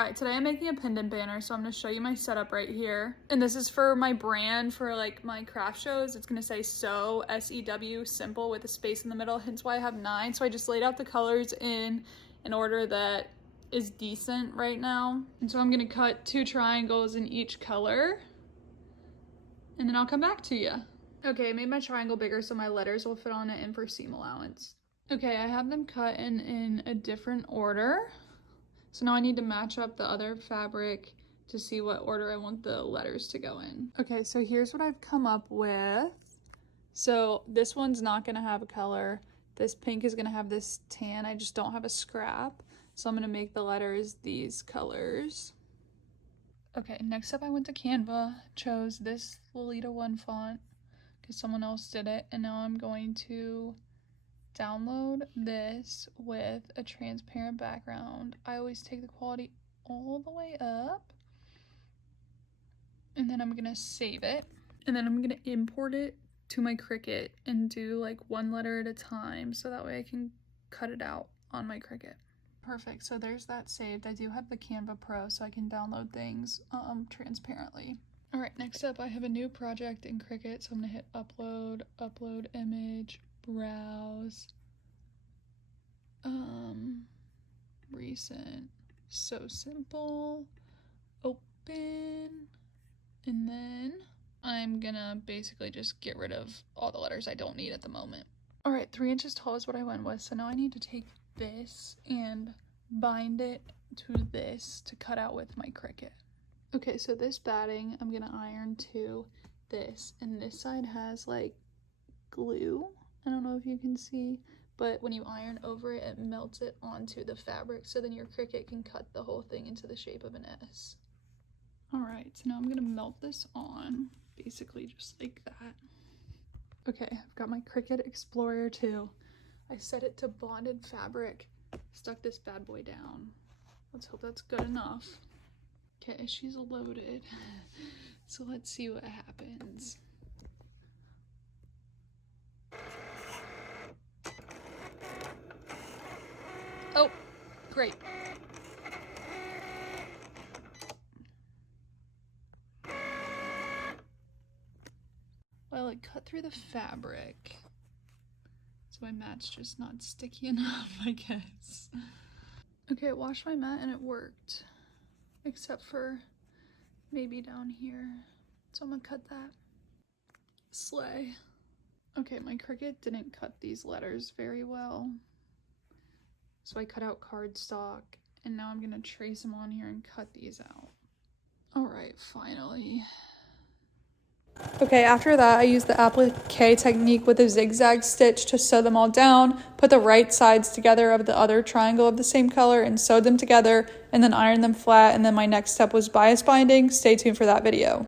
Alright, today I'm making a pendant banner, so I'm going to show you my setup right here. And this is for my brand for like my craft shows. It's going to say sew, S-E-W, simple with a space in the middle, hence why I have 9. So I just laid out the colors in an order that is decent right now. And so I'm going to cut 2 triangles in each color. And then I'll come back to you. Okay, I made my triangle bigger so my letters will fit on it and for seam allowance. Okay, I have them cut in a different order. So now I need to match up the other fabric to see what order I want the letters to go in. Okay, so here's what I've come up with. So this one's not gonna have a color. This pink is gonna have this tan. I just don't have a scrap. So I'm gonna make the letters these colors. Okay, next up I went to Canva, chose this Lolita 1 font because someone else did it. And now I'm going to download this with a transparent background. I always take the quality all the way up, and then I'm gonna save it, and then I'm gonna import it to my Cricut and do like 1 letter at a time so that way I can cut it out on my Cricut. Perfect, so there's that saved. I do have the Canva Pro so I can download things transparently. All right, next up I have a new project in Cricut, so I'm gonna hit upload, upload image, browse, recent, so simple, open, and then I'm gonna basically just get rid of all the letters I don't need at the moment. All right, 3 inches tall is what I went with, so now I need to take this and bind it to this to cut out with my Cricut. Okay, so this batting I'm gonna iron to this, and this side has like glue. I don't know if you can see, but when you iron over it, it melts it onto the fabric, so then your Cricut can cut the whole thing into the shape of an S. All right, so now I'm gonna melt this on, basically just like that. Okay, I've got my Cricut Explorer 2. I set it to bonded fabric, stuck this bad boy down. Let's hope that's good enough. Okay, she's loaded, so let's see what happens. Oh, great. Well, it cut through the fabric, so my mat's just not sticky enough, I guess. Okay, I washed my mat and it worked, except for maybe down here. So I'm gonna cut that. Slay. Okay, my Cricut didn't cut these letters very well, so I cut out cardstock, and now I'm gonna trace them on here and cut these out. All right, finally. Okay, after that, I used the appliqué technique with a zigzag stitch to sew them all down, put the right sides together of the other triangle of the same color and sewed them together, and then ironed them flat, and then my next step was bias binding. Stay tuned for that video.